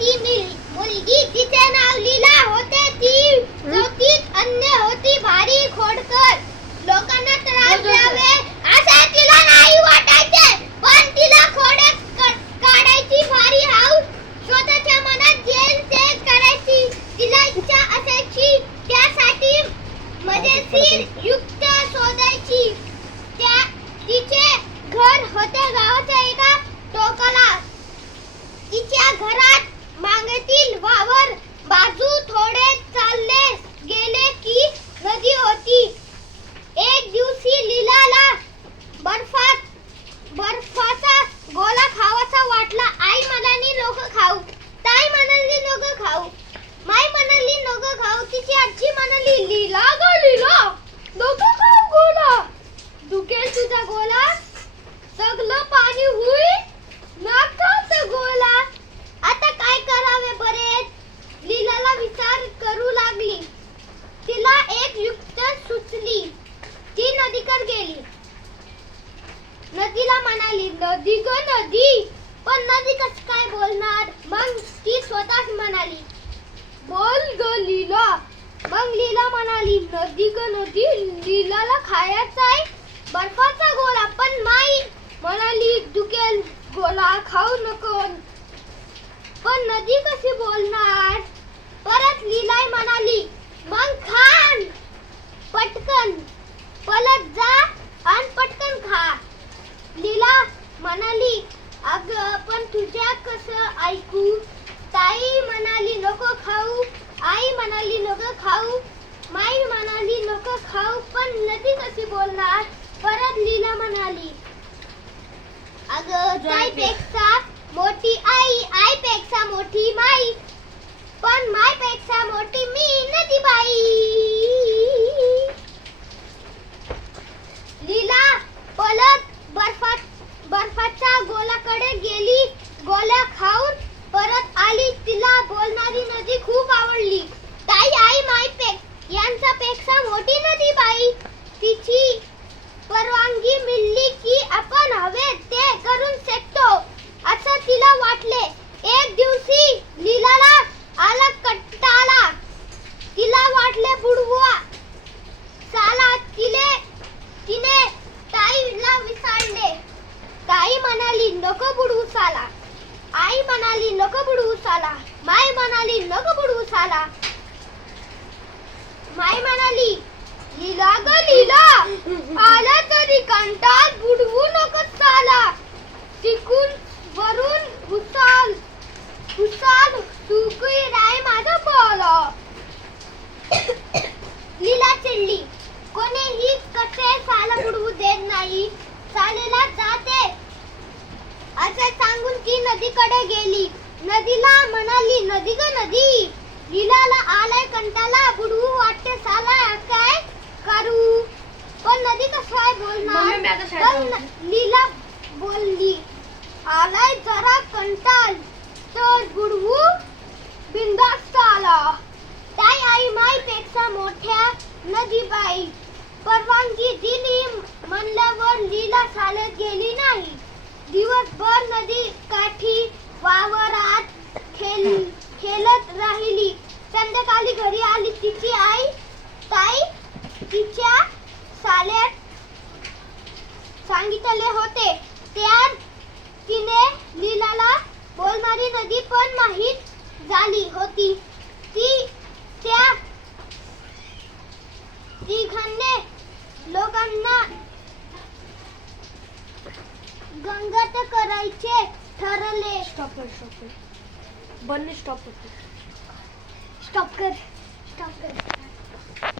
ती मुलगी तिचे नाव लिहिलं होते ती चौथीत अन्य होती भारी खोडकर लोकांना त्रास द्यावे असे तिला नाही वाटायचे पण तिला खोडे क- काढायची भारी हाऊस स्वतःच्या मनात जेल तेल करायची तिला इच्छा असायची त्यासाठी मजेशीर युक्त शोधायची त्या तिचे घर होते गावाच्या एका टोकाला तिच्या घरात मागेतील वावर बाजू थोडे चालले गेले की नदी होती एक दिवशी लीलाला बर्फात बर्फाचा गोला खावाचा वाटला आई म्हणाली लोक खाऊ ताई म्हणाली लोक खाऊ माई म्हणाली लोक खाऊ तिची आजी म्हणाली लीला ग लीला लोक खाऊ गोला दुखेल तुझा गोला सगळं पाणी होईल नाकात गोला आता काय करावे बरे लीलाला विचार करू लागली तिला एक युक्त सुचली ती नदीकडे गेली नदीला म्हणाली नदी ग नदी. पण नदी कस काय बोलणार? मग ती स्वतःच म्हणाली. बोल ग लीला. मग लीला म्हणाली नदी ग नदी. लीलाला खायचा आहे. बर्फाचा गोळा पण माई म्हणाली दुखेल गोळा खाऊ नको. पण नदी कशी बोलणार? परत लीला म्हणाली मग खान पटकन पलट जा आणि पटकन खा लीला म्हणाली अग पण तुझ्या कसं ऐकू? ताई म्हणाली नको खाऊ. आई म्हणाली नको खाऊ. माई म्हणाली नको खाऊ. पण नदी कशी बोलणार? परत लीला म्हणाली अग ताईपेक्षा मोठी आई आईपेक्षा मोठी माई पण मायपेक्षा मोठी मी नदी बाई लीला पलत बर्फात बर्फाच्या गोलाकडे गेली गोल्या खाऊन परत आली तिला बोलणारी नदी खूप आवडली ताई आई मायपेक यांच्या पेक्षा मोठी नदी बाई तिची परवानगी मिळली की आपण हवे ते करून शकतो असं तिला वाटले एक दिवशी लीलाला आला कंटाळा तिला वाटले बुडवा. साला तिले तिने ताईला विचारले ताई म्हणाली नको बुडवू साला. आई म्हणाली नको बुडवू साला. माय म्हणाली नको बुडवू साला. माय म्हणाली लिला ग लिला. आला तरी कंटा कसे साला बुडवू देत नाही. सालेला जाते. असे सांगून ती नदीकडे गेली. नदीला म्हणाली नदी ग नदी. लीलाला आलाय कंटाला. बुडवू वाटते साला. काय करू? पण नदी मम्मी, बोलणार? पण. लीला बोलली आलाय जरा कंटाळ तर बुडवू. बिंदास्त आला. ताई आई माईपेक्षा मोठ्या नदीबाई. परवानगी दिली म्हणल्यावर लीला चालत गेली नाही. दिवसभर नदी काठी वावरात खेळ खेळत राहिली. संध्याकाळी घरी आली तिची आई ताई तिच्या साल्यात सांगितले होते. त्या तिने लीलाला बोलणारी नदी पण माहीत झाली होती. ती त्या तिघांनी लोकांना गंगत करायचे ठरले स्टॉप कर स्टॉप कर बनने स्टॉप कर स्टॉप कर स्टॉप कर